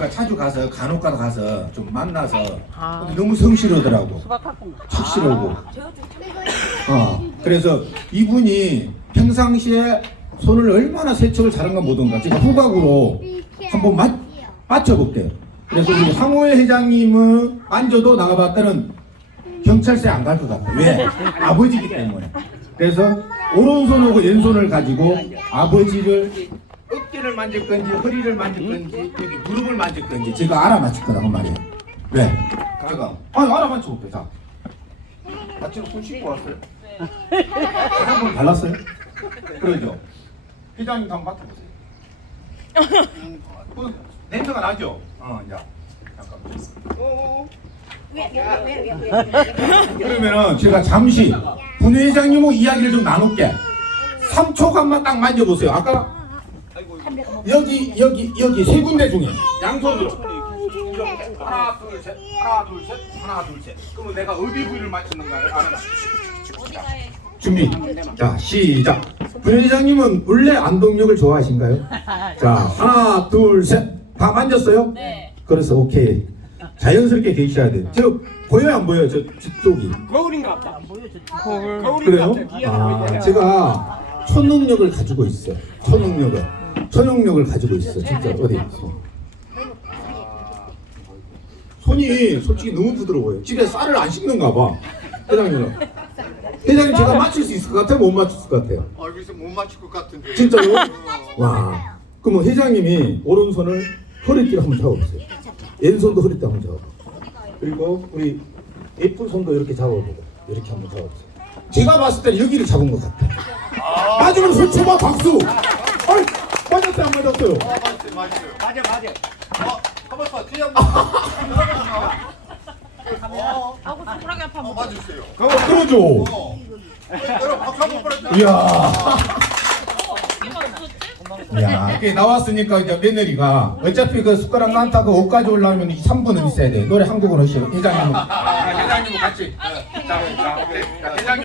제가 자주 가서 간혹가다 가서 좀 만나서 아. 너무 성실하더라고. 착실하고. 어, 그래서 이분이 평상시에 손을 얼마나 세척을 잘한가 보던가 제가 후각으로 한번 맞, 맞춰볼게요. 그래서 우리 황호혜 회장님은 만져도 나가 봤다는 경찰서에 안 갈 것 같아요. 왜? 아버지기 때문에. 그래서 오른손하고 왼손을 가지고 아버지를 어깨를 만질 건지 허리를 만질 건지 여기 무릎을 만질 건지 제가 알아맞힐 거라고 말이에요. 왜? 제가 아니 알아맞혀 볼게요. 자. 아침 손 씻고 왔어요? 한번 발랐어요? 그러죠? 회장님 한번 맡아보세요. 그 냄새가 나죠? 어, 이제 잠깐. 그러면은 제가 잠시 분회장님하고 이야기를 좀 나눌게. 3초간만 딱 만져보세요. 아까 여기 여기 여기 세 군데 중에 양손으로 이렇게 하나 둘셋 하나 둘셋 하나 둘 셋. 그러면 내가 어디 부위를 맞추는가를 알아. 준비. 자 시작. 분회장님은 원래 안동역을 좋아하신가요? 자 하나 둘 셋. 다 만졌어요? 네. 그래서 오케이. 자연스럽게 계셔야 돼. 저 보여요 안 보여요? 저 저쪽이. 거울인가 보다. 거울. 그래요? 아, 제가 초능력을 가지고 있어요. 초능력을. 초능력을 가지고 있어. 진짜 어디 있어. 손이 솔직히 너무 부드러워요. 집에 쌀을 안 씹는가 봐. 회장님은. 회장님 제가 맞출 수 있을 것 같아요? 못 맞출 것 같아요? 아, 여기서 못 맞출 것 같은데. 진짜요? 와. 그러면 회장님이 오른손을 허리띠를 한번 잡아보세요. 왼손도 허리띠 한번 잡아보세요. 그리고 우리 예쁜 손도 이렇게 잡아보고 이렇게 한번 잡아보세요. 제가 봤을 때는 여기를 잡은 것 같아요. 맞으면 손 쳐봐 박수. 아이 맞았어요 안 맞았어요? 아, 맞지, 맞지. 맞아 맞아. 어, 한번 봐. 뒤에 한 번. 어, 하고 손가락이 아파. 어, 맞으세요. 그러죠. 어. 여러분, 박수 한번 보내주세요. 이야. 야, 이게 나왔으니까 이제 며느리가 어차피 그 숟가락 난타 그 옷까지 올라오면 3분은 있어야 돼. 노래 한 곡은 하시오. 회장님. 회장님 같이. 자, 자, 자, 회장님.